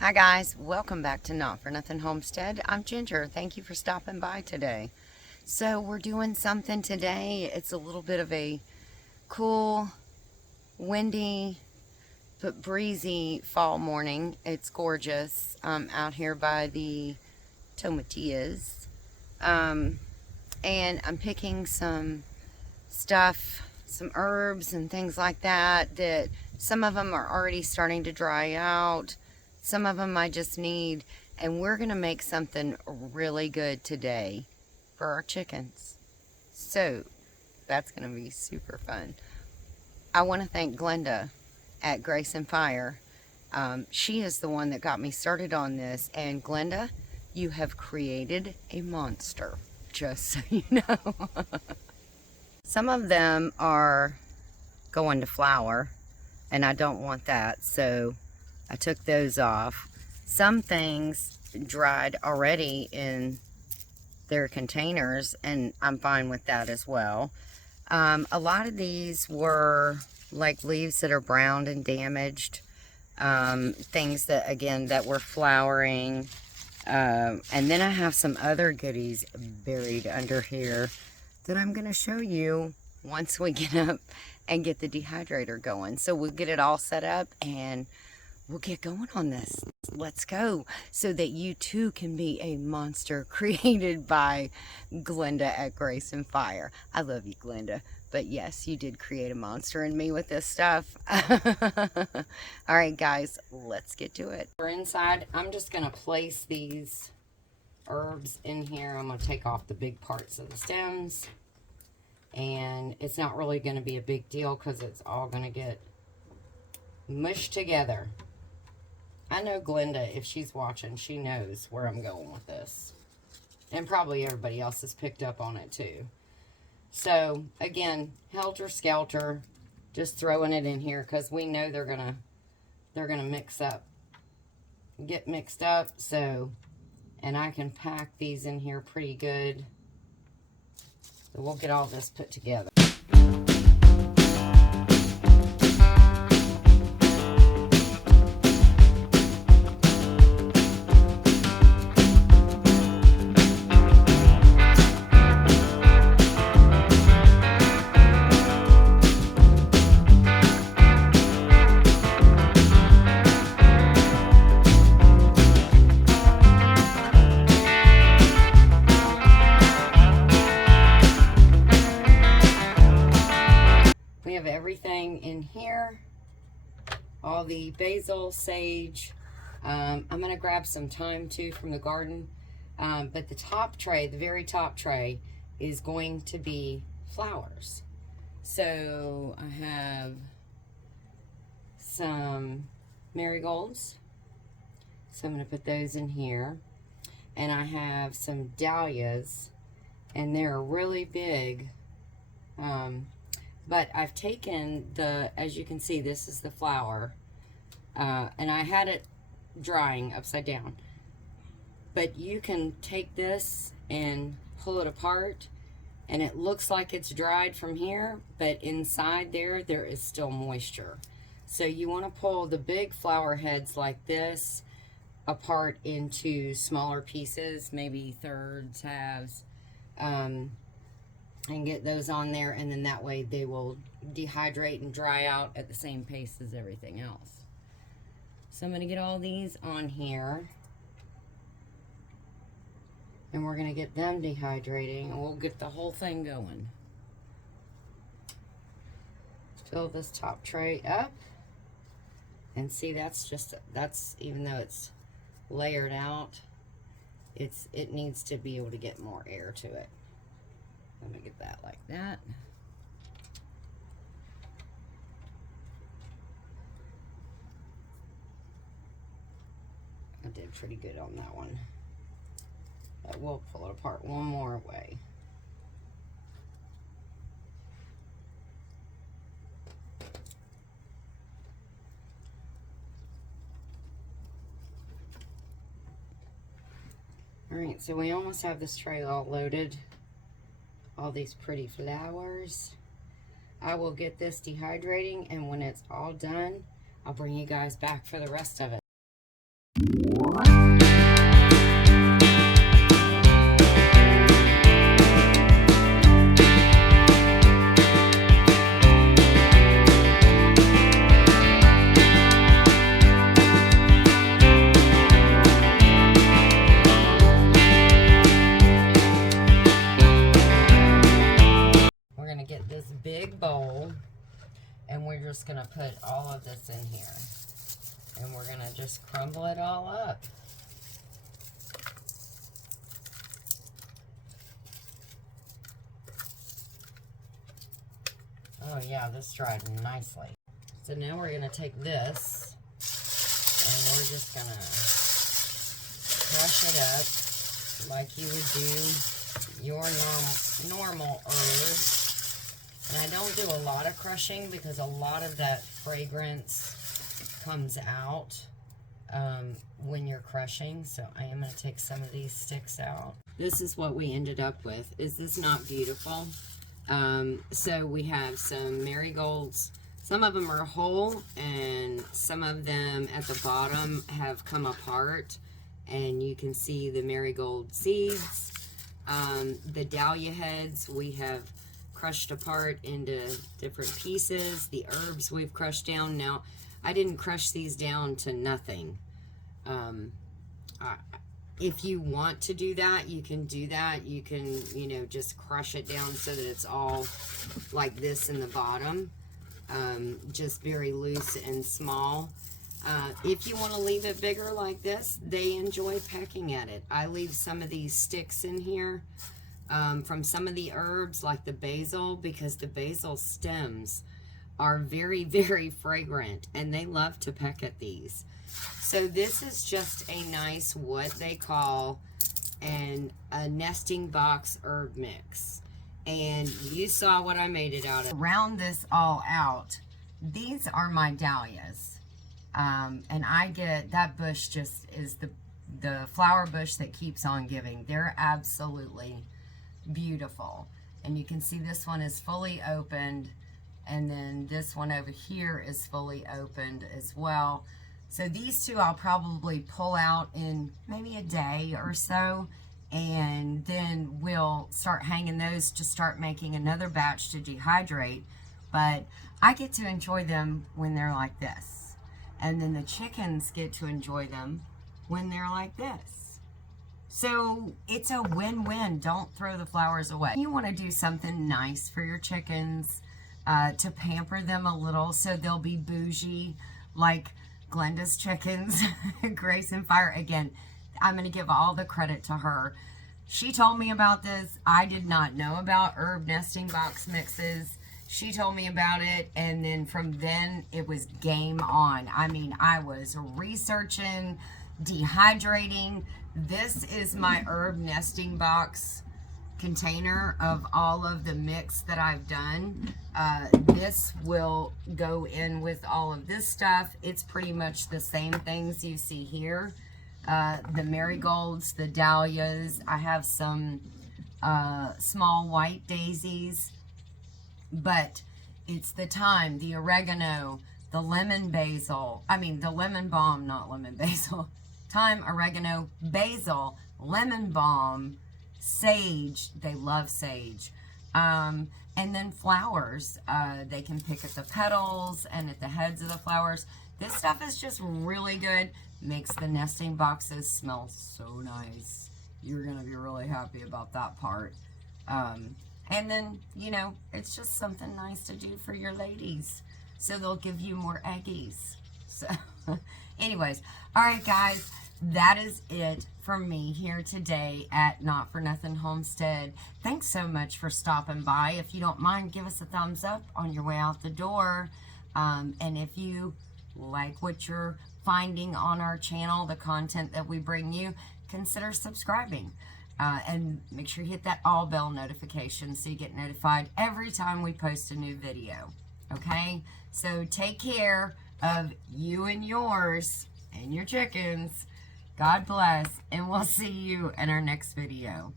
Hi guys, welcome back to Not For Nothing Homestead. I'm Ginger. Thank you for stopping by today. So we're doing something today. It's a little bit of a cool, windy, but breezy fall morning. It's gorgeous out here by the tomatillas. And I'm picking some stuff, some herbs and things like that, that some of them are already starting to dry out. Some of them I just need, and we're going to make something really good today for our chickens. So that's going to be super fun. I want to thank Glenda at Grace and Fire. She is the one that got me started on this, and Glenda, you have created a monster, just so you know. Some of them are going to flower, and I don't want that, so I took those off. Some things dried already in their containers, and I'm fine with that as well. A lot of these were like leaves that are browned and damaged. Things that, again, that were flowering. And then I have some other goodies buried under here that I'm going to show you once we get up and get the dehydrator going. So we'll get it all set up and we'll get going on this. Let's go, so that you too can be a monster created by Glenda at Grace and Fire. I love you, Glenda. But yes, you did create a monster in me with this stuff. All right, guys, let's get to it. We're inside. I'm just going to place these herbs in here. I'm going to take off the big parts of the stems. And it's not really going to be a big deal because it's all going to get mushed together. I know Glenda, if she's watching, she knows where I'm going with this. And probably everybody else has picked up on it too. So, again, helter-skelter, just throwing it in here because we know they're gonna mix up, get mixed up. So, and I can pack these in here pretty good. So we'll get all this put together. Everything in here, all the basil, sage. I'm going to grab some thyme too from the garden, but the top tray, the very top tray, is going to be flowers. So I have some marigolds, so I'm going to put those in here, and I have some dahlias, and they're really big. But I've taken the, as you can see, this is the flower, and I had it drying upside down. But you can take this and pull it apart, and it looks like it's dried from here, but inside there is still moisture. So you want to pull the big flower heads like this apart into smaller pieces, maybe thirds, halves, and get those on there, and then that way they will dehydrate and dry out at the same pace as everything else. So I'm going to get all these on here, and we're going to get them dehydrating, and we'll get the whole thing going. Fill this top tray up, and see, that's even though it's layered out, it needs to be able to get more air to it. Let me get that like that. I did pretty good on that one. But we'll pull it apart one more way. Alright, so we almost have this tray all loaded. All these pretty flowers. I will get this dehydrating, and when it's all done, I'll bring you guys back for the rest of it. put all of this in here. And we're going to just crumble it all up. Oh yeah, this dried nicely. So now we're going to take this and we're just going to crush it up like you would do your normal herbs. And I don't do a lot of crushing because a lot of that fragrance comes out when you're crushing. So I am going to take some of these sticks out. This is what we ended up with. Is this not beautiful? So we have some marigolds. Some of them are whole and some of them at the bottom have come apart, and you can see the marigold seeds. The dahlia heads we have crushed apart into different pieces. The herbs we've crushed down. Now, I didn't crush these down to nothing. If you want to do that, you can do that. You can, you know, just crush it down so that it's all like this in the bottom. Just very loose and small. If you want to leave it bigger like this, they enjoy pecking at it. I leave some of these sticks in here from some of the herbs like the basil, because the basil stems are very, very fragrant and they love to peck at these. So this is just a nice, what they call a nesting box herb mix. And you saw what I made it out of. Round this all out. These are my dahlias. And I get, that bush just is the flower bush that keeps on giving. They're absolutely beautiful. And you can see this one is fully opened. And then this one over here is fully opened as well. So these two I'll probably pull out in maybe a day or so, and then we'll start hanging those to start making another batch to dehydrate. But I get to enjoy them when they're like this. And then the chickens get to enjoy them when they're like this. So it's a win-win. Don't throw the flowers away. You want to do something nice for your chickens to pamper them a little so they'll be bougie like Glenda's chickens, Grace and Fire. Again, I'm going to give all the credit to her. She told me about this. I did not know about herb nesting box mixes. She told me about it, and then from then it was game on. I mean, I was researching, dehydrating. This is my herb nesting box container of all of the mix that I've done. This will go in with all of this stuff. It's pretty much the same things you see here. The marigolds, the dahlias. I have some small white daisies, but it's the thyme, the oregano, the lemon basil. I mean, the lemon balm, not lemon basil. Thyme, oregano, basil, lemon balm, sage. They love sage. And then flowers. They can pick at the petals and at the heads of the flowers. This stuff is just really good. Makes the nesting boxes smell so nice. You're going to be really happy about that part. And then, you know, it's just something nice to do for your ladies. So they'll give you more eggies. So, anyways. All right, guys. That is it from me here today at Not For Nothing Homestead. Thanks so much for stopping by. If you don't mind, give us a thumbs up on your way out the door. And if you like what you're finding on our channel, the content that we bring you, consider subscribing. And make sure you hit that all bell notification so you get notified every time we post a new video. Okay? So take care of you and yours and your chickens. God bless, and we'll see you in our next video.